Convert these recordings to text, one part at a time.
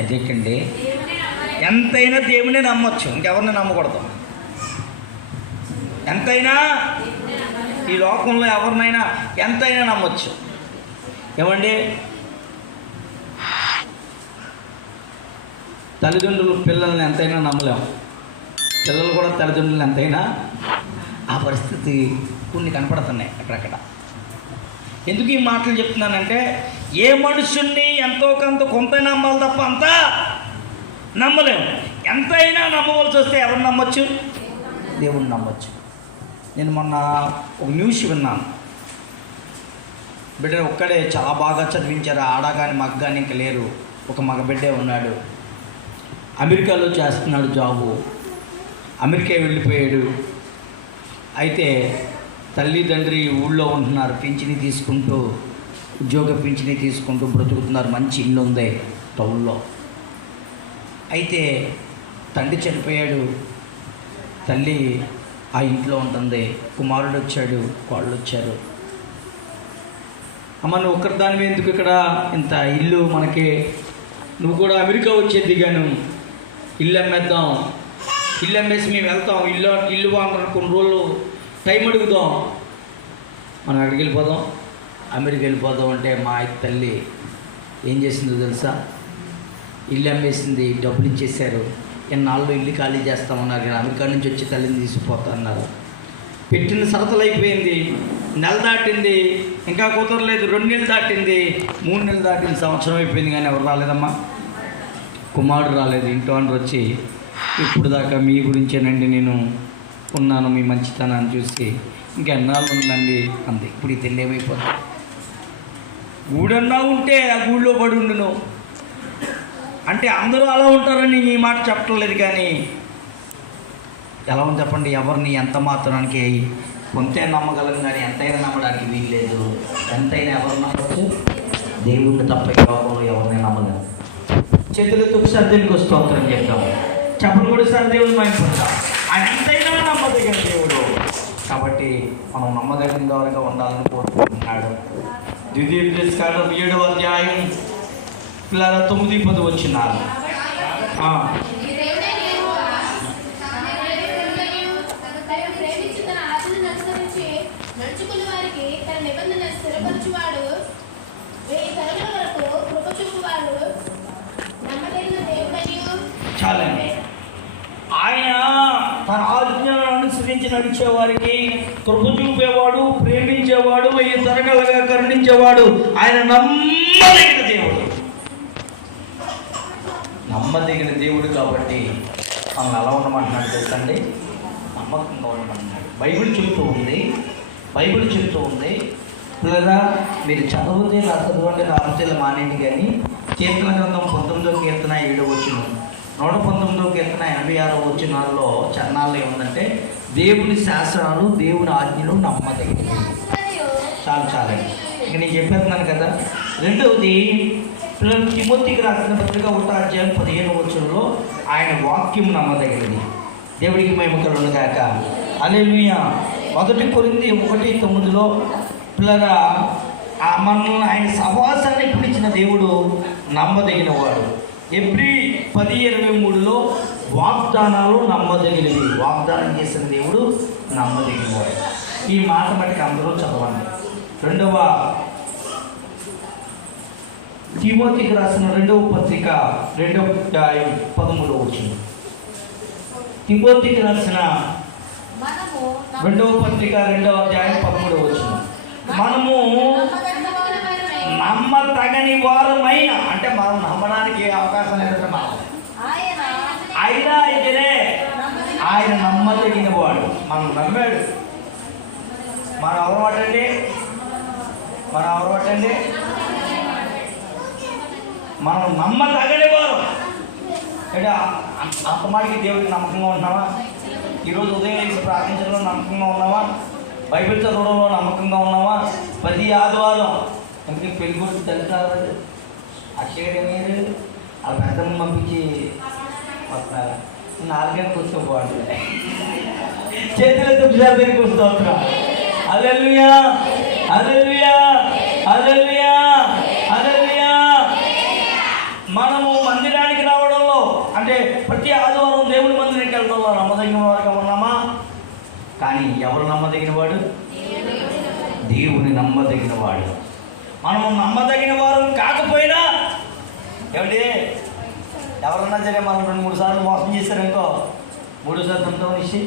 అదేంటండి, ఎంతైనా దేవుని నమ్మొచ్చు, ఇంకెవరిని నమ్మకూడదు. ఎంతైనా ఈ లోకంలో ఎవరినైనా ఎంతైనా నమ్మొచ్చు. ఏమండి, తల్లిదండ్రులు పిల్లల్ని ఎంతైనా నమ్మలేము, పిల్లలు కూడా తల్లిదండ్రులను ఎంతైనా. ఆ పరిస్థితి కొన్ని కనపడుతున్నాయి అక్కడక్కడ. ఎందుకు ఈ మాటలు చెప్తున్నానంటే, ఏ మనుషుల్ని ఎంతో కొంత నమ్మాలి తప్ప అంతా నమ్మలేము. ఎంతైనా నమ్మవలసి వస్తే ఎవరు నమ్మొచ్చు? దేవుణ్ణి నమ్మొచ్చు. నేను మొన్న ఒక న్యూస్ విన్నాను. బిడ్డ ఒక్కడే చాలా బాగా చదివించారు, ఆడ కానీ మగ కానీ ఇంక లేరు. ఒక మగ బిడ్డే ఉన్నాడు, అమెరికాలో చేస్తున్నాడు జాబు, అమెరికా వెళ్ళిపోయాడు. అయితే తల్లిదండ్రి ఊళ్ళో ఉంటున్నారు, పింఛని తీసుకుంటూ, ఉద్యోగ పింఛని తీసుకుంటూ బ్రతుకుతున్నారు. మంచి ఇల్లు ఉంది టౌన్లో. అయితే తండ్రి చనిపోయాడు, తల్లి ఆ ఇంట్లో ఉంటుంది. కుమారుడు వచ్చాడు, కోళ్ళు వచ్చారు. అమ్మ, నువ్వు ఒక్కరి దానివి ఎందుకు ఇక్కడ, ఇంత ఇల్లు మనకి, నువ్వు కూడా అమెరికా వచ్చేది గాను, ఇల్లు అమ్మేద్దాం, ఇల్లు అమ్మేసి మేము వెళ్తాం, ఇల్లు బాగుంటారు, కొన్ని రోజులు టైం అడుగుదాం, మనం ఎక్కడికి వెళ్ళిపోదాం, అమెరికా వెళ్ళిపోదాం అంటే మా తల్లి ఏం చేసిందో తెలుసా? ఇల్లు అమ్మేసింది, డబ్బులు ఇచ్చేసారు. ఎన్నాళ్ళు ఇల్లు ఖాళీ చేస్తామన్నారు, కానీ అమెరికా నుంచి వచ్చి తల్లిని తీసుకుపోతా అన్నారు. పెట్టిన సరతలు అయిపోయింది, నెల దాటింది, ఇంకా కుదరలేదు, 2 నెలలు దాటింది, 3 నెలలు దాటింది, సంవత్సరం అయిపోయింది, కానీ ఎవరు రాలేదమ్మా. కుమారుడు రాలేదు. ఇంట్లో అందరూ వచ్చి, ఇప్పుడు దాకా మీ గురించేనండి నేను ఉన్నాను, మీ మంచితనాన్ని చూసి, ఇంకెన్నాళ్ళు ఉందండి అంది. ఇప్పుడు ఈ తెల్లి ఏమైపోతుంది? గూడన్నా ఉంటే ఆ గూళ్ళో పడి ఉండును అంటే అందరూ అలా ఉంటారని ఈ మాట చెప్పట్లేదు. కానీ ఎలా ఉంది చెప్పండి? ఎవరిని ఎంత మాత్రానికి కొంత నమ్మగలం, కానీ ఎంతైనా నమ్మడానికి వీల్లేదు. ఎంతైనా ఎవరు నమ్మచ్చు? దేవుడిని తప్ప లోకంలో ఎవరిని నమ్మలేము. చేతులతో ఒకసారి దేవునికి స్తోత్రం చెప్తాము, చెప్పలు కూడా సార్ దేవుని మైపడతాం. ఆయన ఎంతైనా నమ్మదగిన దేవుడు కాబట్టి మనం నమ్మదగిన ద్వారాగా ఉండాలని కోరుకుంటున్నాడు. ద్వితీయోపదేశకాండం 7వ అధ్యాయం 9-10 వచ్చినారు. చాలండి. ఆయన తన ఆజ్ఞలను అనుసరించి నడిచేవారికి కృప చూపేవాడు, ప్రేమించేవాడు, 1000 తరగలుగా కరుణించేవాడు. ఆయన నమ్మదగిన దేవుడు, నమ్మదగిన దేవుడు. కాబట్టి మనం ఎలా ఉండమంటున్నాడు తెలుసండి? నమ్మకంగా ఉండమంటున్నాడు. బైబిల్ చెబుతూ ఉంది లేదా మీరు చదివితే నా చదవండి, రాకపోతే మానేయండి. కానీ కీర్తన గ్రంథం 19వ కీర్తన 7వ వచనం, 119వ కీర్తన 86వ వచనాల్లో చరణాల్లో ఏముందంటే, దేవుని శాసనాలు, దేవుని ఆజ్ఞలు నమ్మదగినవి. చాలండి. ఇక నేను చెప్పేస్తున్నాను కదా. రెండవది, తిమోతికి రాసిన పత్రిక 1వ అధ్యాయం 15వ వచనంలో ఆయన వాక్యం నమ్మదగినది. దేవుడికి మహిమ కలుగును గాక. హల్లెలూయా. 1 కొరింథీ 1:9లో పిల్లరా, మనల్ని ఆయన సహవాసాన్ని పిలిచిన దేవుడు నమ్మదగిన వాడు. ఎబ్రీ 10:23లో వాగ్దానాలు నమ్మదగినవి. వాగ్దానం చేసిన దేవుడు నమ్మదగిన వాడు. ఈ మాట మటుకు అందరూ చదవండి. 2వ తిమోతికి రాసిన 2వ పత్రిక 2వ అధ్యాయం 13వ వచనం. తిమోతికి రాసిన 2వ పత్రిక 2వ అధ్యాయం 13వ వచనం. మనము నమ్మతగని వారమైన, అంటే మనం నమ్మడానికి అవకాశం లేదంటే ఆయన నమ్మదగిన వాడు. మనం నమ్మాడు. మనం ఎవరు పట్టండి? మనం నమ్మతగని వారు. అంటే అంత మాటికి దేవుడికి నమ్మకంగా ఉన్నావా? ఈరోజు ఉదయం లేచి ప్రార్థించడంలో నమ్మకంగా ఉన్నావా? బైబిల్ చదవడంలో నమ్మకంగా ఉన్నావా? 10 ఆదివారం అందుకే పెళ్లి కొడుకు తెలుసు రావాలి. అక్షయగారు ఆ పెద్దమ్మ పంపించి వస్తున్నారు. 4 గంటలకు వస్తే బాగుంటుంది. చేతులతో దగ్గరికి వస్తా. హల్లెలూయా, హల్లెలూయా, హల్లెలూయా, హల్లెలూయా. మనము మందిరానికి అంటే ప్రతి ఆదివారం దేవుడి మందిరానికి వెళ్తాం, నమ్మదగిన వారుగా ఉన్నామా? కానీ ఎవరు నమ్మదగిన వాడు? దేవుని నమ్మదగిన వాడు. మనము నమ్మదగిన వారు కాకపోయినా ఏమిటి, ఎవరన్నా సరే మనం 2-3 సార్లు మోసం చేశారనుకో, 3 సార్లు ఇచ్చి.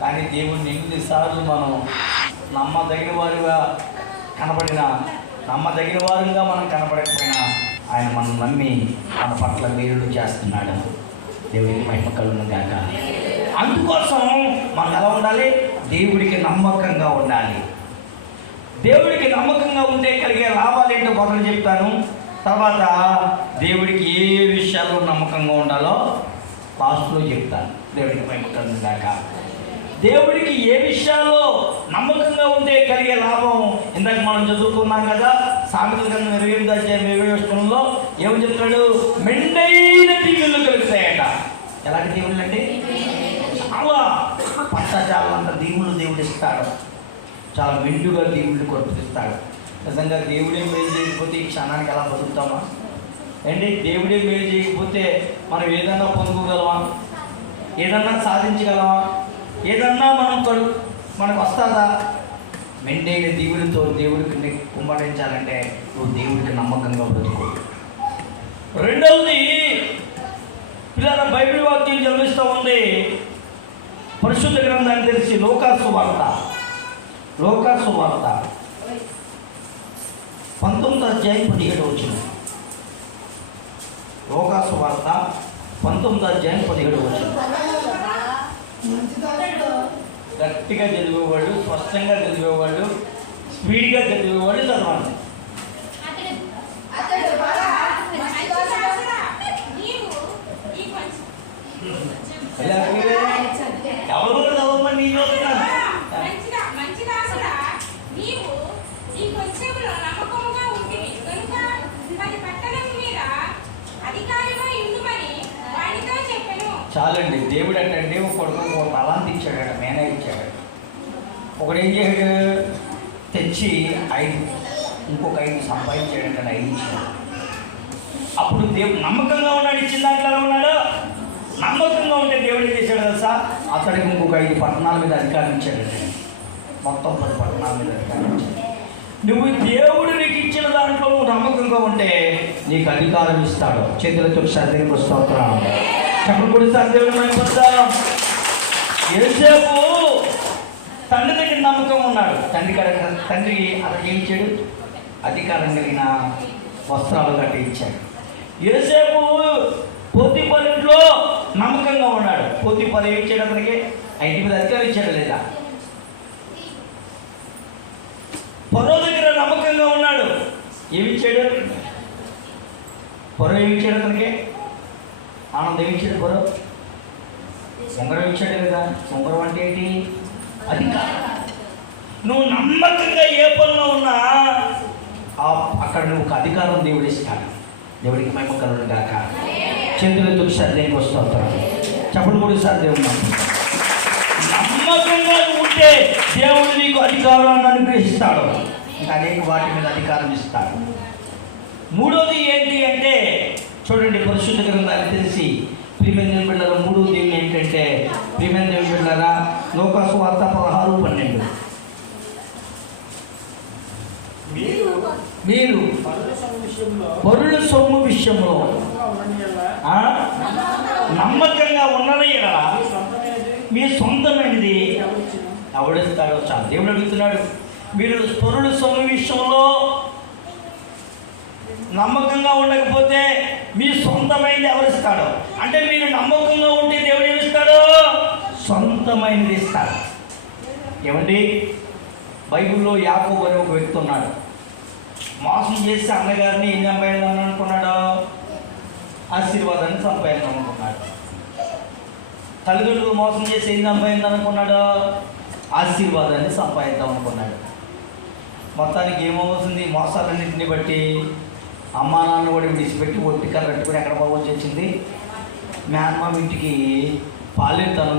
కానీ దేవుడిని ఎన్నిసార్లు మనం నమ్మదగిన వారుగా కనపడినా, నమ్మదగిన వారుగా మనం కనపడకపోయినా ఆయన మనం నమ్మి మన పట్ల మేలు చేస్తున్నాడు. దేవుడికి మహిమ కలుగును గాక. అందుకోసం మనం ఎలా ఉండాలి? దేవుడికి నమ్మకంగా ఉండాలి. దేవుడికి నమ్మకంగా ఉంటే కలిగే లాభాలు ఏంటో మొదలు చెప్తాను. తర్వాత దేవుడికి ఏ విషయాల్లో నమ్మకంగా ఉండాలో లాస్ట్లో చెప్తాను. దేవుడికి మహిమ కలుగును గాక. దేవుడికి ఏ విషయాల్లో నమ్మకంగా ఉంటే కలిగే లాభం ఇందాక మనం చదువుకున్నాం కదా. సామెతల గ్రంథం 28:21 ఏమని చెప్తాడు? మెండైన దీవులు కలుగుతాయట. ఎలాంటి దీవులు అండి? చాలా పట్టజాలంత దీవులు దేవుడు ఇస్తాడు. చాలా మెండుగా దేవుడిని కొట్టిస్తాడు. నిజంగా దేవుడే మేలు చేయకపోతే ఈ క్షణానికి ఎలా బతుకుతామా? ఏంటి, దేవుడే మేలు చేయకపోతే మనం ఏదన్నా పొందుకోగలమా? ఏదన్నా సాధించగలమా? ఏదన్నా మనకు వస్తుందా? మెండైన దేవుడితో దేవుడికి కుమ్మరించాలంటే నువ్వు దేవుడికి నమ్మకంగా బ్రతుకు. రెండవది, పిల్లల బైబిల్ వాక్యం చదివిస్తూ ఉంది. పరిశుద్ధ గ్రంథాన్ని తెలిసి లోకాసు వార్త 19:17 లోకాసు వార్త 19:17. గట్టిగా చదివేవాళ్ళు, స్పష్టంగా చదివేవాళ్ళు, స్పీడ్గా చదివేవాళ్ళు చదవండి. ఎవరు చదవమని నేను చూస్తున్నాను. చాలండి. దేవుడు అంటే కొడుకు ఒక తలాంతి ఇచ్చాడు, మేనే ఇచ్చాడు. ఒకడు ఏం చేశాడు? తెచ్చి 5, ఇంకొక 5 సంపాదించాడు. 5 ఇచ్చాడు. అప్పుడు దేవుడు నమ్మకంగా ఉన్నాడు. ఇచ్చిన దాంట్లో ఉన్నాడు. నమ్మకంగా ఉంటే దేవుడు ఏం చేశాడు తెలుసా? అతడికి ఇంకొక 5 పట్టణాల మీద అధికారం ఇచ్చాడండి. మొత్తం 10 పట్టణాల మీద అధికారం ఇచ్చాడు. నువ్వు దేవుడు నీకు ఇచ్చిన దాంట్లో నువ్వు నమ్మకంగా ఉంటే నీకు అధికారం ఇస్తాడు. చేతులతో సర్దేకి స్తోత్రం చెప్పకూడదు. దేవుడు మైపోతాం. యోసేపు తండ్రి దగ్గర నమ్మకం ఉన్నాడు. తండ్రి అతనికి ఏం ఇచ్చాడు? అధికారం కలిగిన వస్త్రాలు కట్టి ఇచ్చాడు. యోసేపు పోతీఫరు ఇంట్లో నమ్మకంగా ఉన్నాడు. పోతీఫరు ఏం ఇచ్చాడు? అతనికి 5 మీద అధికారం ఇచ్చాడు లేదా? ఫరో దగ్గర నమ్మకంగా ఉన్నాడు. ఏమిచ్చాడు? ఫరో ఏమిచ్చాడు? అతనికి ఆనందం ఏమిచ్చాడు? ఫరో ఉంగరం ఇచ్చాడు కదా. ఉంగరం అంటే ఏంటి? అధికారం. నువ్వు నమ్మకంగా ఏ పనిలో ఉన్నా అక్కడ నువ్వు ఒక అధికారం దేవుడు ఇస్తాడు. దేవుడికి మహిమ కలుగును గాక. చేతులతో సర్దేకి వస్తావు. చెప్పలు కూడా సర్దేవు. నమ్మకంగా ఉంటే దేవుడు నీకు అధికారాన్ని అనుగ్రహిస్తాడు. ఇంకా అనేక వాటి మీద అధికారం ఇస్తాడు. మూడోది ఏంటి అంటే చూడండి, పరిశుద్ధ గ్రంథాన్ని తెలిసి ప్రియమైన దేవుని బిడ్డలారా, మూడో దేవుని ఏంటంటే ప్రియమైన దేవుని బిడ్డలారా, లోకాసు వార్త 16:12 మీరు పరుల సొమ్ము విషయంలో నమ్మకంగా ఉన్నది ఎడల మీ సొంతమైనది ఎవడిస్తాడో చాలా దేవుడు అడుగుతున్నాడు. మీరు పరుల సొమ్ము విషయంలో నమ్మకంగా ఉండకపోతే మీ సొంతమైనది ఎవరిస్తాడో, అంటే మీరు నమ్మకంగా ఉంటే దేవుడు ఏమిస్తాడో? సొంతమైనది ఇస్తాడు. ఏమండి, బైబిల్లో యాకోబు అనే ఒక వ్యక్తి ఉన్నాడు. మోసం చేసి అన్నగారిని ఏం సంపాదిద్దామని అనుకున్నాడు? ఆశీర్వాదాన్ని సంపాదిద్దాం అనుకున్నాడు. తల్లిదండ్రులు మోసం చేసి ఏం సంపాదిద్దాం అనుకున్నాడు? ఆశీర్వాదాన్ని సంపాదిద్దాం అనుకున్నాడు. మొత్తానికి ఏమవుతుంది? మోసాలన్నింటినీ బట్టి అమ్మా నాన్న కూడా విడిచిపెట్టి ఒట్టికలు కట్టుకుని ఎక్కడ పోవచ్చు వచ్చింది? మేనమామ ఇంటికి పాలేతనం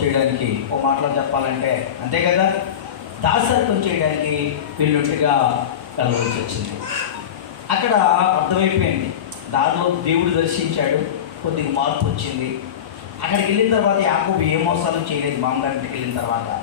చేయడానికి ఓ మాటలో చెప్పాలంటే అంతే కదా, దాసత్వం చేయడానికి వీళ్ళొట్టిగా వెళ్ళవలసి వచ్చింది. అక్కడ అర్థమైపోయింది. దారిలో దేవుడు దర్శించాడు. కొద్దిగా మార్పు వచ్చింది. అక్కడికి వెళ్ళిన తర్వాత యాకోబు ఏ మోసాలు చేయలేదు. మామగారింటికి వెళ్ళిన తర్వాత